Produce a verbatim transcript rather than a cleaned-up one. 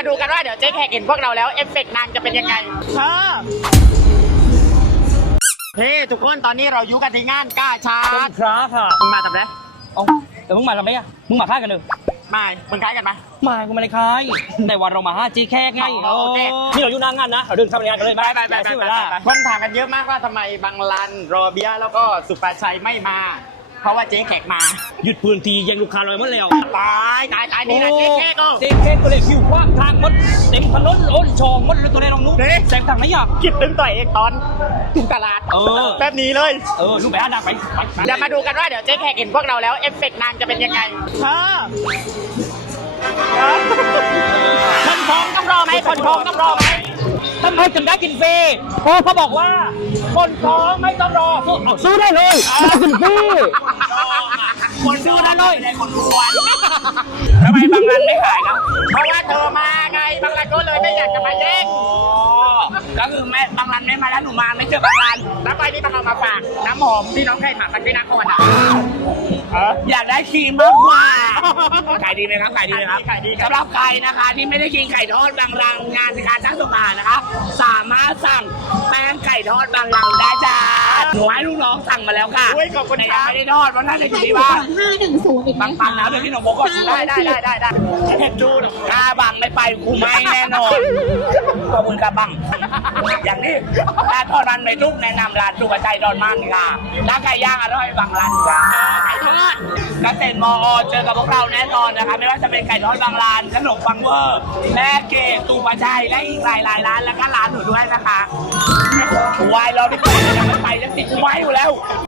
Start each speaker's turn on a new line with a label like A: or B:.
A: มาดูกันว่าเดี๋ยวเจ๊แขกเห็นพวกเราแล้วเอฟเฟกต์นางจะเป็นยังไงเออเฮ้ทุกคนตอนนี้เราอยู่กันที่งานก้าชา
B: ต้
A: ร์
B: นคราค่ะ
A: มึงมาทำไร
B: เอ้าแต่มึงมาทำไมอ่ะมึงมาค่ายกันเนอะ
A: ไม่มึงคล้ายกันไหม
B: มากูไม่ได้ค่ายแต่วันเรามาห้าจีแค่ไง
A: อ๋อโอเค
B: นี่เราอยู่หน้างานนะเราเดินเข้าไปงานกันเลย
A: ไปไปไปไป
B: เสีย
A: ไป
B: เวลา
A: คนถามกันเยอะมากว่าทำไมบางรันรอเบียร์แล้วก็สุภาชัยไม่มา เพราะว่าเจ๊แขกมา
B: หยุดพื้นที่ยังลูกค้าลอยหมดแล้ว
A: ตายตายตายนี่นะเจ๊แขกก็
B: เจ๊แค่ก็เลยคิวกว้างทางหมดเต็มถนนโอนชองหมดเลยตัวแดงน้องนุ๊ก
A: เฮ้ย
B: แสงทางไหนอ่ะ
A: คิดถึงต่อยเองตอนถึงตลาด
B: เออ
A: แบบนี้เลย
B: เออลูกไปหาดักไปไปไป
A: เดี๋ยวมาดูกันว่าเดี๋ยวเจ๊แขกเห็นพวกเราแล้วเอฟเฟกต์นางจะเป็นยังไงเออคนท้องต้องรอไหมคนท้องต้องรอไหม
B: ทำไมถึงได้กินฟรีเพราะเขาบอกว่าคนท้องไม่ต้องรอสู้เอาสู้ได้เลยได้กินฟรี
A: คนซื้อนะเลยไม่ได้คนรวย
B: ทำไมบางร้านไม่ขายนะ
A: เพราะว่าเธอมาไงบางร้านก็เลยไม่อยากจะมาแย่ง
B: ก็คือแม่บางร้านไม่มาแล้วหนูมาไม่เจอบางร้าน
A: แล้วไปนี่บางเรามาฝากน้ำหอมที่น้องเคยถามกันที่นครอ่ะ
B: อยากได้ครีมมากกว่าขายดีไหมครับขายดีไหมครับ
A: ขายดี
B: สำหรับใครนะคะที่ไม่ได้กินไก่ทอดบางรังงานในการจ้างส่งอาหารนะคะสามารถสั่งแป้งไก่ทอดบางรังได้จ้าหนูให้ลูกน้องสั่งมาแล้วค่ะ
A: อุ้ยขอบคุณ
B: แต่
A: ค
B: ยั
A: รั
B: ง
A: บ
B: ไม่ได้ทอดเพราะน่าจะอยู่ที่บ้าน
C: ห้าหนึ่งศูนย์อีก
B: บางปันแล้วเดี๋ยวพี่หนุ่มบอกก่อน
A: ได้ได้ได้ได้ได้เห็นดูหน่อย
B: กล้าบังไม่ไปกูไม่แน่นอนขอบคุณครับบังอย่างนี้ร้านทอดมันไม่ทุกแนะนำร้านสุภาชัยดอนมันค่ะร้านไก่ย่างอร่อยบางร้านจ้าไก่ทอดเกษตรมอเจอกับพวกเราแน่นอนนะคะไม่ว่าจะเป็นไก่ทอดบางร้านขนมปังเวอร์แม่เกดสุภาชัยและอีกหลายหลายๆร้านแล้วก็ร้านหนูด้วยนะคะวายเราที่เปิดยังไม่ไปจะติดไว้อยู่แล้ว